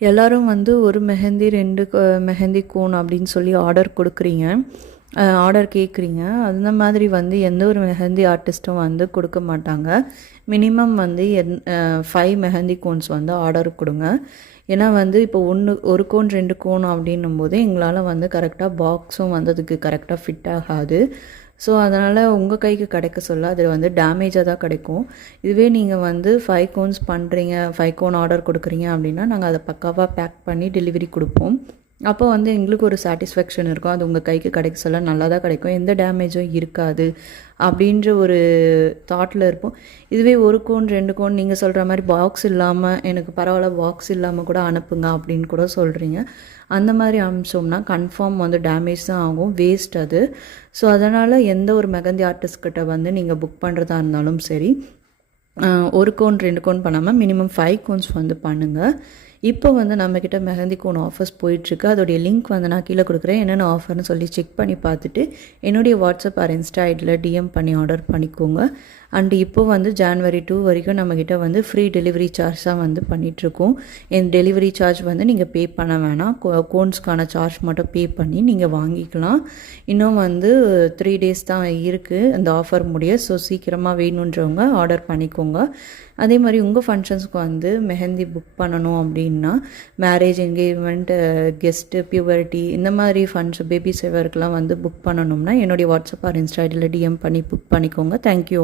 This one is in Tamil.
எல்லாரும் வந்து ஒரு மெஹந்தி 2 மெஹந்தி கோன் அப்படின்னு சொல்லி ஆர்டர் கேட்குறீங்க. அந்த மாதிரி வந்து எந்த ஒரு மெஹந்தி ஆர்டிஸ்ட்டும் வந்து கொடுக்க மாட்டாங்க. மினிமம் வந்து 5 மெஹந்தி கோன்ஸ் வந்து ஆர்டர் கொடுங்க. ஏன்னா வந்து இப்போ ஒரு கோன் 2 கோன் அப்படின்னும் போது எங்களால் வந்து கரெக்டாக பாக்ஸும் வந்து அதுக்கு கரெக்டாக ஃபிட் ஆகாது. ஸோ அதனால் உங்கள் கைக்கு கிடைக்க சொல்ல அது வந்து டேமேஜாக தான் கிடைக்கும். இதுவே நீங்கள் வந்து 5 கோன்ஸ் பண்ணுறீங்க, 5 கோன் ஆர்டர் கொடுக்குறீங்க அப்படின்னா நாங்கள் அதை பக்காவாக பேக் பண்ணி டெலிவரி கொடுப்போம். அப்போ வந்து எங்களுக்கு ஒரு சாட்டிஸ்ஃபேக்ஷன் இருக்கும். அது உங்கள் கைக்கு கிடைக்க சொல்ல நல்லா தான் கிடைக்கும், எந்த டேமேஜும் இருக்காது அப்படின்ற ஒரு தாட்டில் இருப்போம். இதுவே ஒரு கோன் 2 கோன் நீங்கள் சொல்கிற மாதிரி பாக்ஸ் இல்லாமல் எனக்கு பரவாயில்ல பாக்ஸ் இல்லாமல் கூட அனுப்புங்க அப்படின்னு கூட சொல்கிறீங்க. அந்த மாதிரி அனுப்பிச்சோம்னா கன்ஃபார்ம் வந்து டேமேஜ் தான் ஆகும், வேஸ்ட் அது. ஸோ அதனால் எந்த ஒரு மெஹந்தி ஆர்டிஸ்ட்கிட்ட வந்து நீங்கள் புக் பண்ணுறதா இருந்தாலும் சரி, ஒரு கோன் 2 கோன் பண்ணாமல் மினிமம் 5 கோன்ஸ் வந்து பண்ணுங்கள். இப்போ வந்து நம்மக்கிட்ட மெஹந்தி கோன் ஆஃபர்ஸ் போயிட்டுருக்கு. அதோடைய லிங்க் வந்து நான் கீழே கொடுக்குறேன். என்னென்ன ஆஃபர்னு சொல்லி செக் பண்ணி பார்த்துட்டு என்னுடைய வாட்ஸ்அப் ஆர் இன்ஸ்டா ஐடியில் டிஎம் பண்ணி ஆர்டர் பண்ணிக்கோங்க. அண்டு இப்போ வந்து ஜான்வரி 2 வரைக்கும் நம்மக்கிட்ட வந்து ஃப்ரீ டெலிவரி சார்ஜ் தான் வந்து பண்ணிகிட்ருக்கோம். என் டெலிவரி சார்ஜ் வந்து நீங்கள் பே பண்ண வேணாம், கோன்ஸ்க்கான சார்ஜ் மட்டும் பே பண்ணி நீங்கள் வாங்கிக்கலாம். இன்னும் வந்து 3 டேஸ் தான் இருக்குது அந்த ஆஃபர் முடிய. ஸோ சீக்கிரமாக வேணுன்றவங்க ஆர்டர் பண்ணிக்கோங்க. அதே மாதிரி உங்கள் ஃபங்க்ஷன்ஸ்க்கு வந்து மெஹந்தி புக் பண்ணணும் அப்படின்னா மேரேஜ், என்கேஜ்மெண்ட், கெஸ்ட்டு, பியூபர்ட்டி இந்த மாதிரி ஃபங்க்ஷன், பேபி சேவருக்கெலாம் வந்து புக் பண்ணணும்னா என்னுடைய வாட்ஸ்அப் ஆர் இன்ஸ்டா ஐடியில் டிஎம் பண்ணி புக் பண்ணிக்கோங்க. தேங்க்யூ.